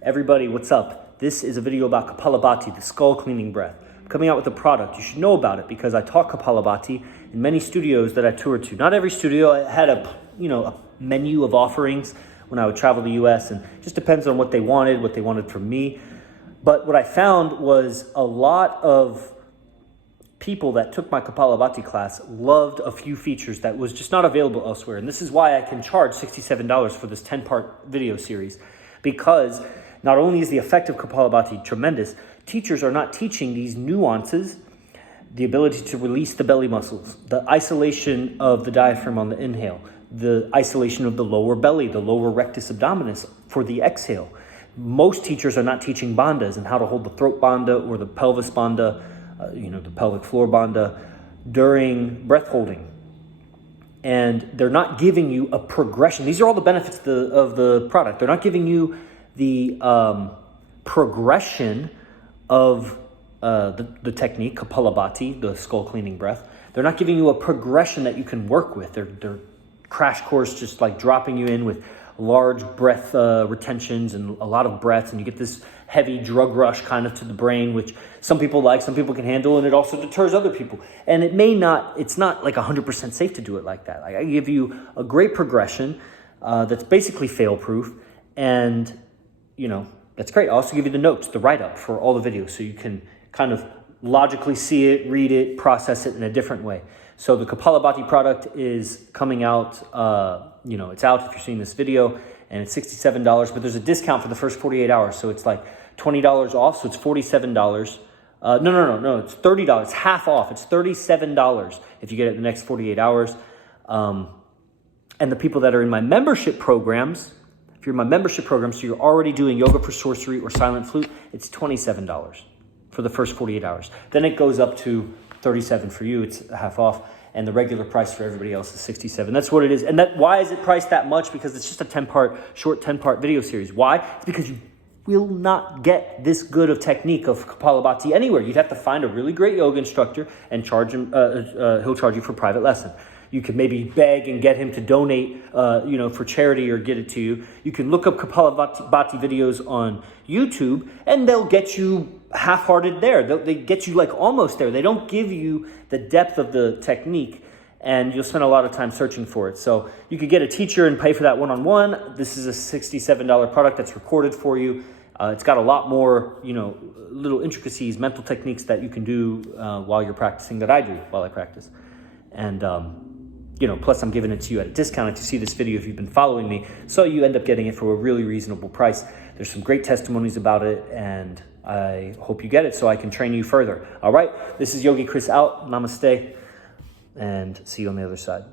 Everybody, what's up? This is a video about Kapalabhati, the skull cleaning breath. I'm coming out with a product. You should know about it because I taught Kapalabhati in many studios that I toured to. Not every studio had a menu of offerings when I would travel the US, and it just depends on what they wanted from me. But what I found was a lot of people that took my Kapalabhati class loved a few features that was just not available elsewhere. And this is why I can charge $67 for this 10-part video series, because not only is the effect of Kapalabhati tremendous, teachers are not teaching these nuances, the ability to release the belly muscles, the isolation of the diaphragm on the inhale, the isolation of the lower belly, the lower rectus abdominis for the exhale. Most teachers are not teaching bandhas and how to hold the throat bandha or the pelvis bandha, the pelvic floor bandha during breath holding. And they're not giving you a progression. These are all the benefits of the product. They're not giving you the progression of the technique, Kapalabhati, the skull cleaning breath. They're not giving you a progression that you can work with. They're crash course, just like dropping you in with large breath retentions and a lot of breaths, and you get this heavy drug rush kind of to the brain, which some people like, some people can handle, and it also deters other people. And it's not like 100% safe to do it like that. Like, I give you a great progression that's basically fail-proof, and that's great. I also give you the notes, the write-up for all the videos, so you can kind of logically see it, read it, process it in a different way. So the Kapalabhati product is coming out, it's out if you're seeing this video, and it's $67, but there's a discount for the first 48 hours. So it's like $20 off, so it's $47. No, it's $30. It's half off. It's $37 if you get it in the next 48 hours. And the people that are in my membership programs, if you're in my membership program, so you're already doing yoga for sorcery or silent flute, it's $27 for the first 48 hours. Then it goes up to $37 for you. It's half off. And the regular price for everybody else is $67. That's what it is. And why is it priced that much? Because it's just a short 10-part video series. Why? It's because you will not get this good of technique of Kapalabhati anywhere. You'd have to find a really great yoga instructor and charge him. He'll charge you for a private lesson. You could maybe beg and get him to donate, for charity or get it to you. You can look up Kapalabhati videos on YouTube, and they'll get you half-hearted there. They get you like almost there. They don't give you the depth of the technique, and you'll spend a lot of time searching for it. So you could get a teacher and pay for that one-on-one. This is a $67 product that's recorded for you. It's got a lot more, little intricacies, mental techniques that you can do while you're practicing that I do while I practice. And, plus I'm giving it to you at a discount if you see this video, if you've been following me. So you end up getting it for a really reasonable price. There's some great testimonies about it, and I hope you get it so I can train you further. All right, this is Yogi Chris out. Namaste, and see you on the other side.